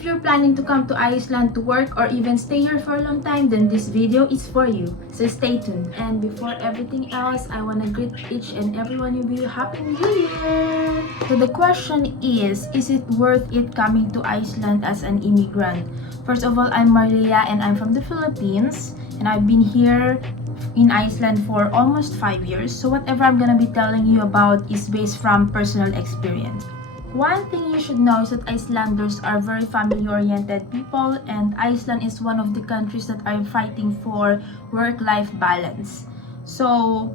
If you're planning to come to Iceland to work or even stay here for a long time, then this video is for you. So stay tuned. And before everything else, I want to greet each and every one of you Happy New Year! So the question is it worth it coming to Iceland as an immigrant? First of all, I'm Maria and I'm from the Philippines. And I've been here in Iceland for almost 5 years. So whatever I'm gonna be telling you about is based from personal experience. One thing you should know is that Icelanders are very family-oriented people, and Iceland is one of the countries that are fighting for work-life balance. So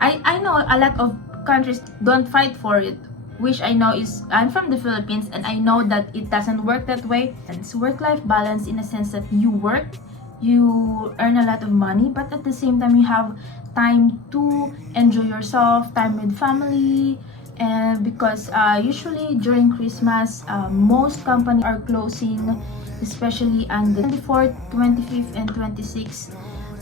I know a lot of countries don't fight for it, which I know is, I'm from the Philippines and I know that it doesn't work that way. And it's work-life balance in a sense that you work, you earn a lot of money, but at the same time you have time to enjoy yourself, time with family. And because usually during Christmas, most companies are closing, especially on the 24th, 25th, and 26th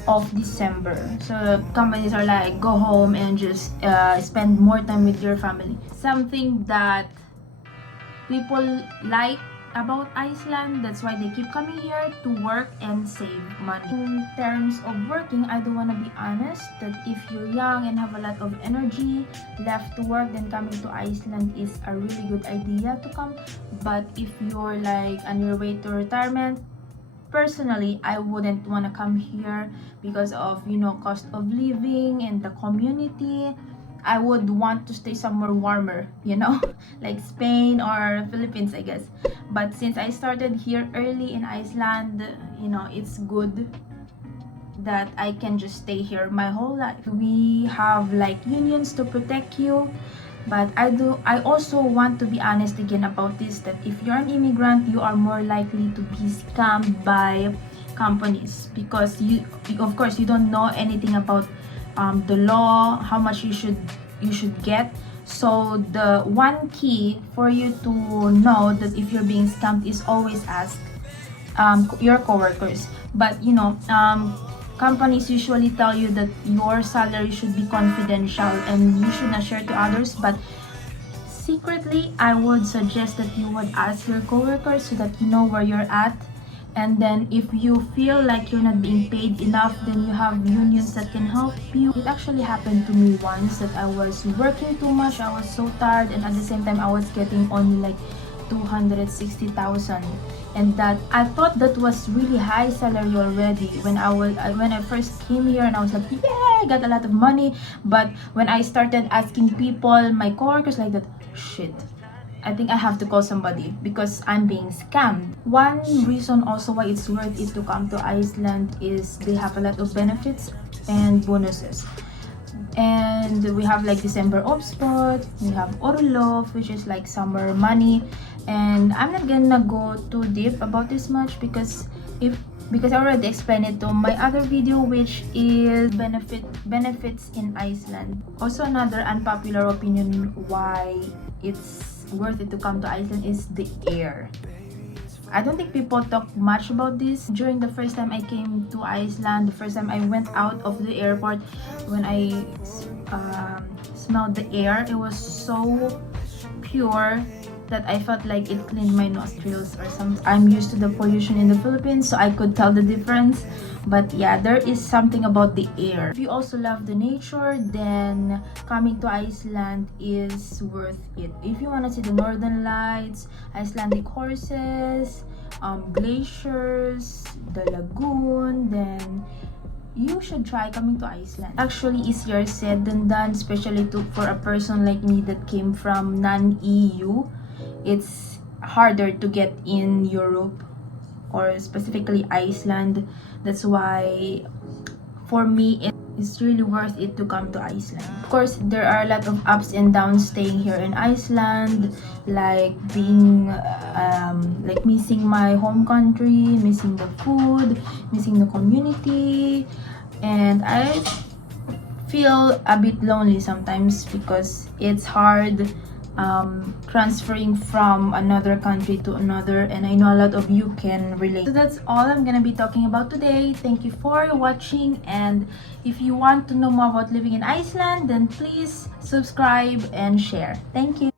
of December. So companies are like, go home and just spend more time with your family. Something that people like about Iceland, that's why they keep coming here to work and save money. In terms of working, I do want to be honest that if you're young and have a lot of energy left to work, then coming to Iceland is a really good idea to come. But if you're like on your way to retirement, personally, I wouldn't want to come here because of, cost of living and the community. I would want to stay somewhere warmer, like Spain or Philippines, I guess. But since I started here early in Iceland, it's good that I can just stay here my whole life. We have like unions to protect you, but I also want to be honest again about this, that if you're an immigrant, you are more likely to be scammed by companies because of course you don't know anything about the law, how much you should get. So the one key for you to know that if you're being scammed is always ask your coworkers. But companies usually tell you that your salary should be confidential and you should not share to others, but secretly I would suggest that you would ask your coworkers so that you know where you're at. And then if you feel like you're not being paid enough, then you have unions that can help you. It actually happened to me once that I was working too much, I was so tired, and at the same time I was getting only like 260,000. And that I thought that was really high salary already when I first came here, and I was like, yeah, I got a lot of money. But when I started asking people, my coworkers, like that, shit, I think I have to call somebody because I'm being scammed. One reason also why it's worth it to come to Iceland is they have a lot of benefits and bonuses. And we have like December off spot, we have Orlov, which is like summer money. And I'm not gonna go too deep about this much because I already explained it to my other video, which is benefits in Iceland. Also, another unpopular opinion why it's worth it to come to Iceland is the air. I don't think people talk much about this. During the first time I came to Iceland, the first time I went out of the airport, when I smelled the air, it was so pure that I felt like it cleaned my nostrils or something. I'm used to the pollution in the Philippines, so I could tell the difference. But yeah, there is something about the air. If you also love the nature, then coming to Iceland is worth it. If you want to see the northern lights, Icelandic horses, glaciers, the lagoon, then you should try coming to Iceland. Actually, easier said than done, especially for a person like me that came from non-EU. It's harder to get in Europe or specifically Iceland. That's why for me it's really worth it to come to Iceland. Of course, there are a lot of ups and downs staying here in Iceland, like being like missing my home country, missing the food, missing the community, and I feel a bit lonely sometimes because it's hard transferring from another country to another, and I know a lot of you can relate. So that's all I'm gonna be talking about today. Thank you for watching, and if you want to know more about living in Iceland, then please subscribe and share. Thank you.